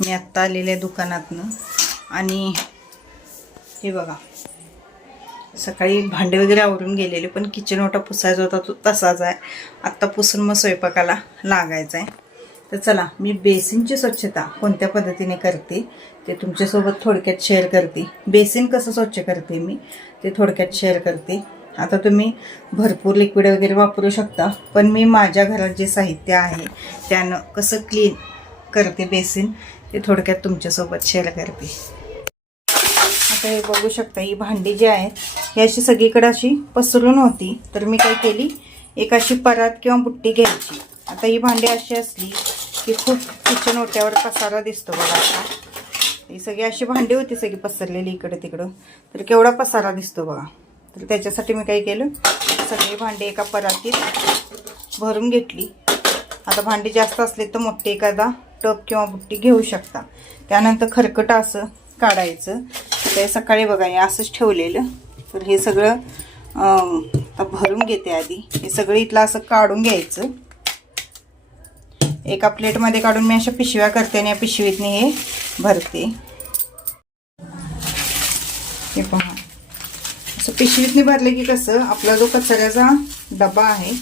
मी आत्ता आलेले दुकानातनं आणि हे बघा सकाळी भांडे वगैरे आवरून गेलेले पण किचन ओटा पुसायचा होता तो तसाच आहे. आत्ता पुसून मग स्वयंपाकाला लागायचं आहे. तर चला मी बेसिनची स्वच्छता कोणत्या पद्धतीने करते ते तुमच्यासोबत थोडक्यात शेअर करते. बेसिन कसं स्वच्छ करते मी ते थोडक्यात शेअर करते. आता तुम्ही भरपूर लिक्विड वगैरे वापरू शकता पण मी माझ्या घरात जे साहित्य आहे त्यानं कसं क्लीन करते बेसिन ते थोडक्यात तुमच्यासोबत शेअर करते. आता हे बघू शकता ही भांडी जी आहेत ही अशी सगळीकडे अशी पसरून होती तर मी काय केली एक अशी परात किंवा बुट्टी घ्यायची. आता ही भांडी अशी असली की खूप किचन ओट्यावर पसारा दिसतो बघा. आता ही सगळी अशी भांडी होती सगळी पसरलेली इकडे तिकडं तर केवढा पसारा दिसतो बघा. तर त्याच्यासाठी मी काय केलं सगळी भांडी एका परातीत भरून घेतली. आता भांडी जास्त असली तर मोठी एखादा टप किंवा बुट्टी घेऊ शकता. त्यानंतर खरकट असं काढायचं. ते सकाळी बघा हे असंच ठेवलेलं तर हे सगळं आता भरून घेते. आधी हे सगळं इथलं असं काढून घ्यायचं. एका प्लेटमध्ये काढून मी अशा पिशव्या करते आणि या पिशवीतने हे भरते. हे पहा असं पिशवीतने भरले की कसं आपला जो कचऱ्याचा डबा आहे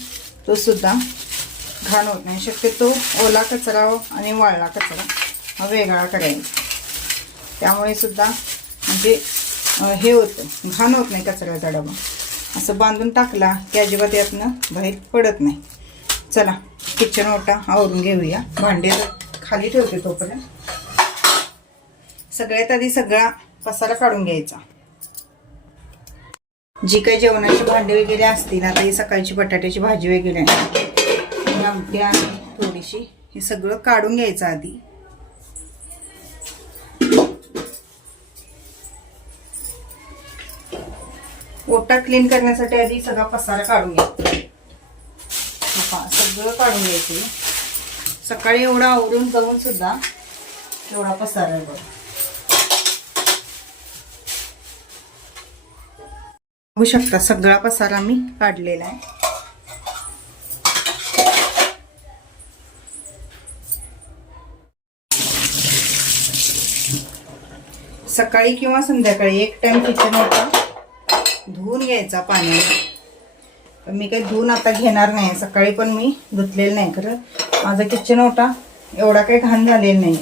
तो सुद्धा घाण होत नाही. शक्यतो ओला कचरा आणि वाळला कचरा हा वेगळा करायचा. त्यामुळे सुद्धा म्हणजे हे होतं घाण होत नाही कचऱ्याचा डबा. असं बांधून टाकला की अजिबात यातनं बाहेर पडत नाही. चला किचन ओटा आवरून घेऊया. भांडे खाली ठेवते तोपर्यंत. सगळ्यात आधी सगळा पसारा काढून घ्यायचा. जी काही जेवणाची भांडी वगैरे असतील आता ही सकाळची बटाट्याची भाजी वगैरे आमटी आणि थोडीशी हे सगळं काढून घ्यायचं आधी. ओटा क्लीन करण्यासाठी आधी सगळा पसारा काढून घ्यायचा. सगळं काढून घ्यायचं. सकाळी एवढा आवरून जाऊन सुद्धा एवढा पसारा आहे बघा. बघू शकता सगळा पसारा मी काढलेला आहे. सकाळी किंवा संध्याकाळी एक टाइम किचन ओटा धुवून घ्यायचा पाण्याने. पण मी काही धुवून आता घेणार नाही. सकाळी पण मी धुतलेलं नाही खरं माझा किचन ओटा एवढा काही घाण झालेला नाही.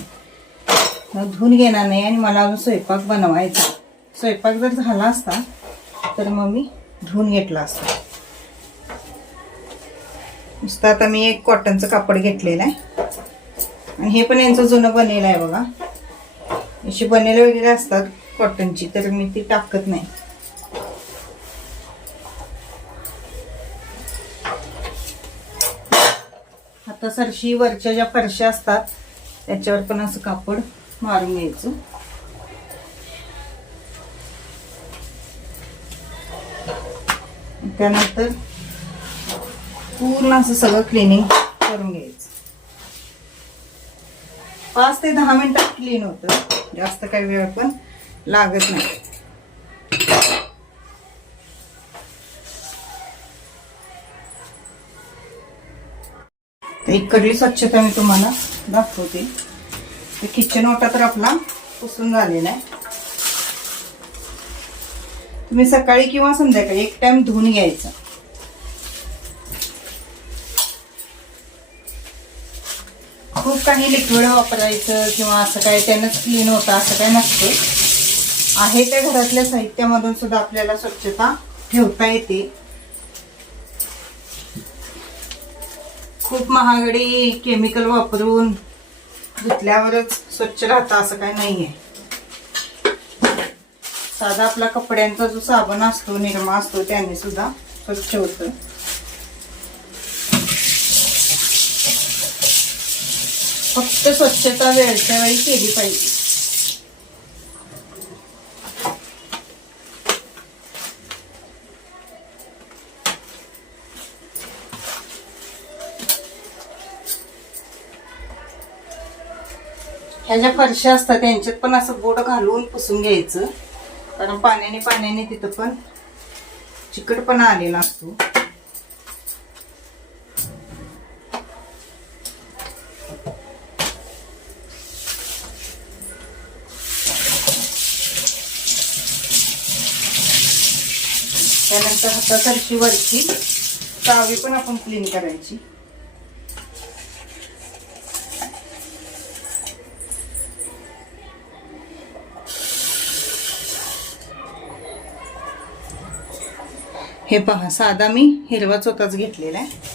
धुवून घेणार नाही आणि मला अजून स्वयंपाक बनवायचा. स्वयंपाक जर झाला असता तर मग मी धुवून घेतला असता. नुसतं आता मी एक कॉटनचं कापड घेतलेलं आहे आणि हे पण यांचं जुनं बनेलं आहे बघा. अशी बनेलं वगैरे असतात कॉटनची तर मी ती टाकत नाही. आता सरशी वरच्या ज्या फरशा असतात त्याच्यावर पण असं कापड मारून घ्यायचं. त्यानंतर पूर्ण असं सगळं क्लिनिंग करून घ्यायचं. 5 ते 10 मिनिटात क्लीन होतं. जास्त काही वेळ पण लागत नाही. इकडली स्वच्छता मी तुम्हाला दाखवते. तर किचन ओटा तर आपला पुसून झालेला आहे. तुम्ही सकाळी किंवा संध्याकाळी एक टाइम धुवून घ्यायचा. खूप काही लिक्विड वापरायचं किंवा असं काय त्यानंच क्लीन होतं असं काय नसतं. आहे त्या घरातल्या साहित्यामधून सुद्धा आपल्याला स्वच्छता ठेवता येते. खूप महागडी केमिकल वापरून धुतल्यावरच स्वच्छ राहतं असं काही नाहीये. साधा आपला कपड्यांचा जो साबण असतो निरमा असतो त्याने सुद्धा स्वच्छ होतं. फक्त स्वच्छता वेळच्या वेळी केली पाहिजे. ह्या ज्या फरशा असतात त्यांच्यात पण असं बोट घालून पुसून घ्यायचं. कारण पाण्याने तिथं पण चिकटपणा आलेला असतो. त्यानंतर हातासारखी वरची चावी पण आपण क्लीन करायची. हे पहा, साधा मी हिरवा चोथाच घेतलेला आहे.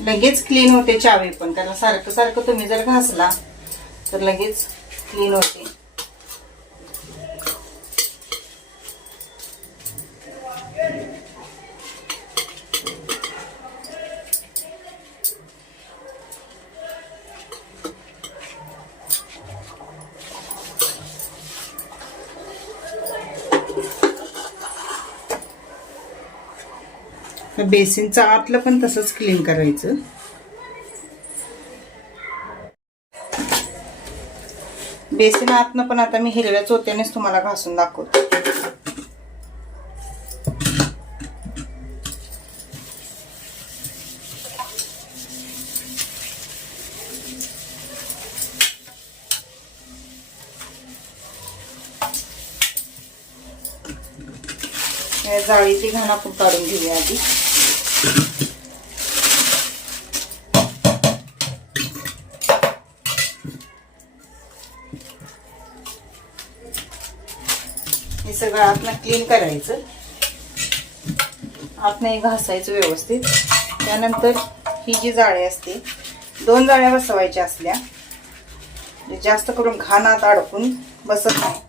लगेच क्लीन होते चावी पण, त्याला सारखं सारखं तुम्ही जर घासला तर लगेच क्लीन होते. बेसिनचं आतलं पण तसंच क्लीन करायचं. बेसिन आतनं पण आता मी हिरव्या चोथ्यानेच तुम्हाला घासून दाखवते. जाळीची घाण आपण काढून घेऊया आधी. हे सगळं आतनं क्लीन करायचं, आतनं घासायचं व्यवस्थित. त्यानंतर ही जी जाळी असते, 2 जाळ्या बसवायच्या असल्या, जास्त करून घाण आत अडकून बसत नाही.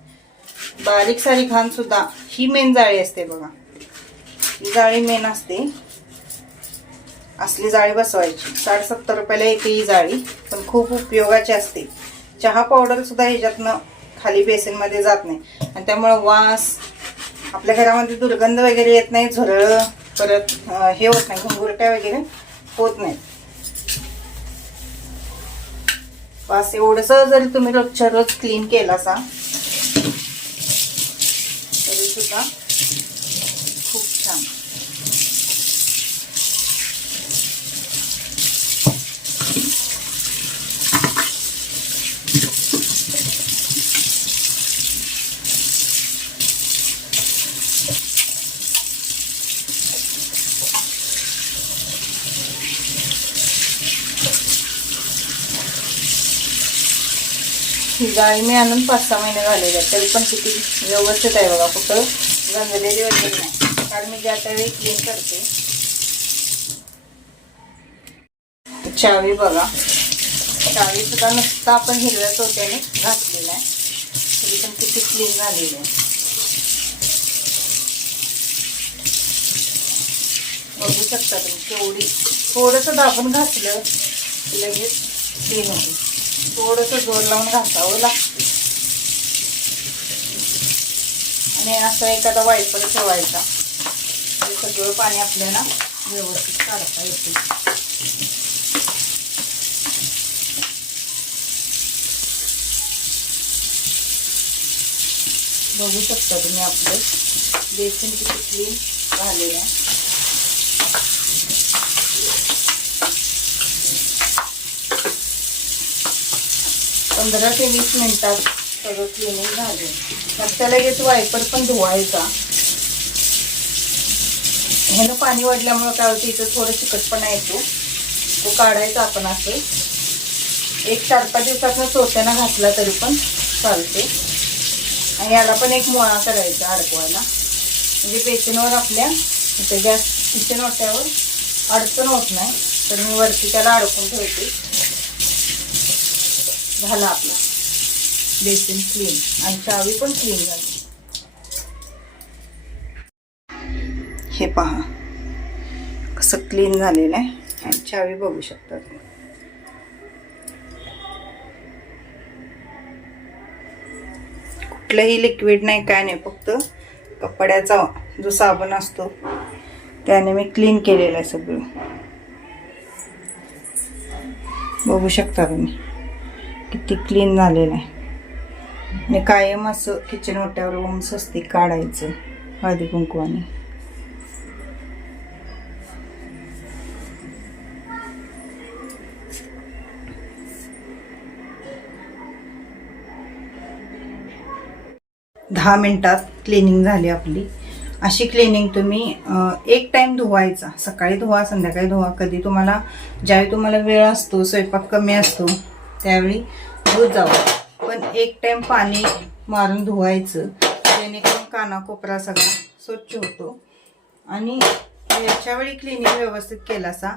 बारीक सारी घाण सुद्धा ही मेन जाळी असते बघा, ही जाळी मेन असते. असली जाळी बसवायची. 60-70 रुपयाला येते ही जाळी, पण खूप उपयोगाची असते. चहा पावडर सुद्धा ह्याच्यातनं खाली बेसिनमध्ये जात नाही आणि त्यामुळे वास, आपल्या घरामध्ये दुर्गंध वगैरे येत नाही, झुरळ परत हे होत नाही, घुंगुरट्या वगैरे होत नाही. वास एवढंच जरी तुम्ही रोजच्या रोज क्लीन केलासा तरी सुद्धा खूप छान. ही जाळी मी आणून 5-6 महिने झालेले आहेत, तरी पण किती व्यवस्थित आहे बघा, कुठं गंजलेली वगैरे नाही. कारण मी ज्या त्यावेळी क्लीन करते. चावी बघा, चावी सुद्धा नुसता आपण हिरव्या चोथ्याने घातलेला आहे, तरी पण किती क्लीन झालेली आहे. बघू शकता तुम्ही केवढी. थोडंसं दाबून घातलं की लगेच क्लीन होते. थोडंसं जोर लावून घासावं लागतं आणि असं एखादा वायपर ठेवायचा, हे सगळं पाणी आपल्याला व्यवस्थित काढता येते. बघू शकता तुम्ही आपलं बेसिन किती क्लीन झालेलं आहे. पंधरा ते 20 मिनिटात सगळं क्लिनिंग झालं. मग त्याला लगेच वायपर पण धुवायचा. ह्यानं पाणी वाढल्यामुळे काय होतं, इथं थोडं चिकटपणा येतो, तो काढायचा आपण. असं 1-4-5 दिवसातनं चोथ्यानं घातला तरी पण चालते. आणि याला पण एक मोळा करायचा अडकवायला, म्हणजे बेसिनवर आपल्या इथं गॅस किचन ओट्यावर अडचण होत नाही. तर मी वरती त्याला अडकून ठेवते. झाला आपला बेसिन क्लीन आणि चावी पण क्लीन झाली. हे पहा कसं क्लीन झालेलं आहे आणि चावी बघू शकता तुम्ही. कुठलंही लिक्विड नाही, काय नाही, फक्त कपड्याचा जो साबण असतो त्याने मी क्लीन केलेलं आहे सगळं. बघू शकता तुम्ही किती क्लीन झालेलं आहे. आणि कायम असं किचन ओट्यावर ओम स्वस्तिक काढायचं हळदी कुंकवाने. 10 मिनिटात क्लिनिंग झाली आपली. अशी क्लिनिंग तुम्ही एक टाइम धुवायचा, सकाळी धुवा संध्याकाळी धुवा, कधी तुम्हाला ज्यावेळी तुम्हाला वेळ असतो, स्वयंपाक कमी असतो त्यावेळी धुत जावं, पण एक टाइम पाणी मारून धुवायचं, जेणेकरून कानाकोपरा सगळा स्वच्छ होतो. आणि याच्यावेळी क्लिनिंग व्यवस्थित केलासा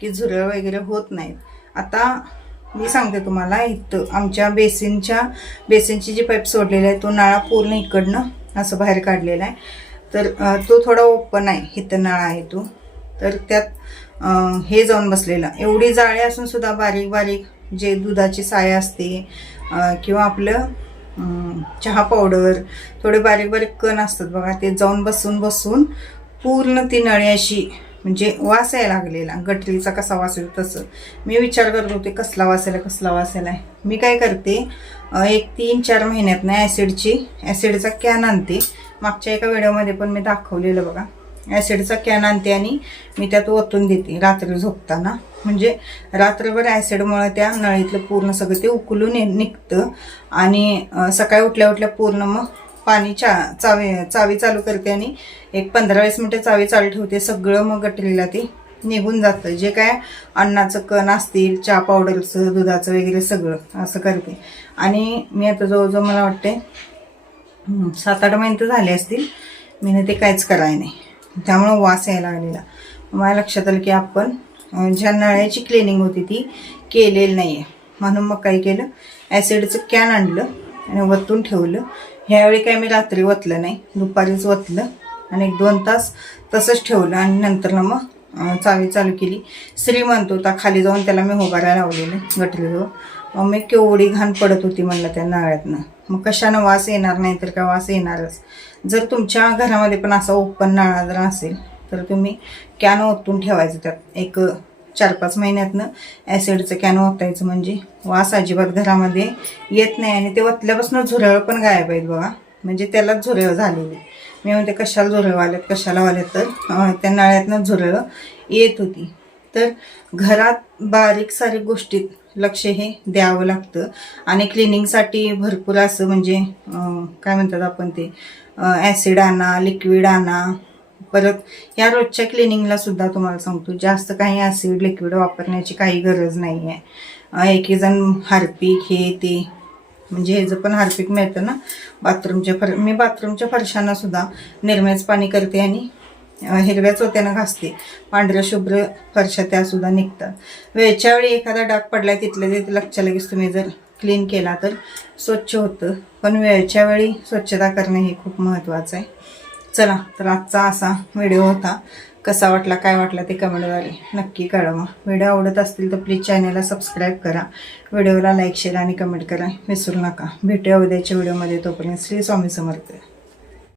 की झुरळ वगैरे होत नाहीत. आता मी सांगते तुम्हाला, इथं आमच्या बेसिनची जी पाईप सोडलेली आहे तो नाळा पूर्ण इकडनं असं बाहेर काढलेला आहे. तर तो थोडा ओपन आहे, इथं नाळा आहे तो, तर त्यात हे जाऊन बसलेलं. एवढी जाळी असून सुद्धा बारीक बारीक जे दुधाची साय असते किंवा आपलं चहा पावडर, थोडे बारीक बारीक कण असतात बघा, ते जाऊन बसून पूर्ण ती नळी अशी म्हणजे वास यायला लागलेला. गटरीचा कसा वास येतो तसं. मी विचार करत होते कसला वास आहे. मी काय करते, एक 3-4 महिन्यात ना ॲसिडचा कॅन आणते. मागच्या एका व्हिडिओमध्ये पण मी दाखवलेलं बघा. ॲसिडचा कॅन आणते आणि मी त्यात ओतून देते रात्री झोपताना. म्हणजे रात्रभर ॲसिडमुळे त्या नळीतलं पूर्ण सगळं ते उकलून निघतं आणि सकाळी उठल्या पूर्ण मग पाणी चावी चालू करते आणि एक 15-20 मिनिटं चावी चालू ठेवते. सगळं मग गटरीला ते निघून जातं, जे काय अन्नाचं कण असतील, चहा पावडरचं, दुधाचं वगैरे सगळं असं करते. आणि मी आता जवळजवळ मला वाटते 7-8 महिने झाले असतील मी ते काहीच करायला नाही, त्यामुळं वास यायला लागलेला. मला लक्षात आलं की आपण ज्या नळ्याची क्लिनिंग होती ती केलेली नाही आहे. म्हणून मग काय केलं, ॲसिडचं कॅन आणलं आणि वतून ठेवलं. ह्यावेळी काही मी रात्री वतलं नाही, दुपारीच वतलं आणि 1-2 तास तसंच ठेवलं. आणि नंतर ना मग चावी चालू केली. श्रीमंत होता खाली जाऊन त्याला मी उभारायला लावलेलं गटरीजवळ. मग मी केवढी घाण पडत होती म्हणलं त्या नळ्यातनं. मग कशानं वास येणार नाही तर का वास येणारच. जर तुमच्या घरामध्ये पण असा ओपन नळा जर असेल तर तुम्ही कॅन ओतून ठेवायचं. त्यात एक 4-5 महिन्यातनं ॲसिडचं कॅन ओतायचं, म्हणजे वास अजिबात घरामध्ये येत नाही. आणि ते ओतल्यापासून झुरळ पण गायब आहेत बघा, म्हणजे त्यालाच झुरळ झालेली. मी म्हणते कशाला झुरळ आलेत, तर त्या नळ्यातनं झुरळ येत होती. तर घरात बारीक सारीक गोष्टीत लक्ष हे द्यावं लागतं. आणि क्लिनिंगसाठी भरपूर असं म्हणजे काय म्हणतात आपण ते ॲसिड आणा, लिक्विड आणा. परत ह्या रोजच्या क्लिनिंगला सुद्धा तुम्हाला सांगतो जास्त काही ॲसिड लिक्विड वापरण्याची काही गरज नाही आहे. एक जण हार्पिक हे ते म्हणजे ह्याचं पण हार्पिक मिळतं ना मी बाथरूमच्या फरशांना सुद्धा निरम्याचं पाणी करते आणि हिरव्या चोत्यानं घासते. पांढऱ्या शुभ्र फरशा त्यासुद्धा निघतात. वेळच्या वेळी एखादा डाग पडला तिथल्या ते लक्ष लगेच तुम्ही जर क्लीन केला तर स्वच्छ होतं. पण वेळच्या वेळी स्वच्छता करणे हे खूप महत्त्वाचं आहे. चला तर आजचा असा व्हिडिओ होता. कसा वाटला काय वाटला ते कमेंटद्वारे नक्की कळवा. व्हिडिओ आवडत असतील तर प्लीज चॅनलला सबस्क्राईब करा. व्हिडिओला लाईक शेअर आणि कमेंट करा विसरू नका. भेटूया उद्याच्या व्हिडिओमध्ये. तोपर्यंत श्री स्वामी समर्थ.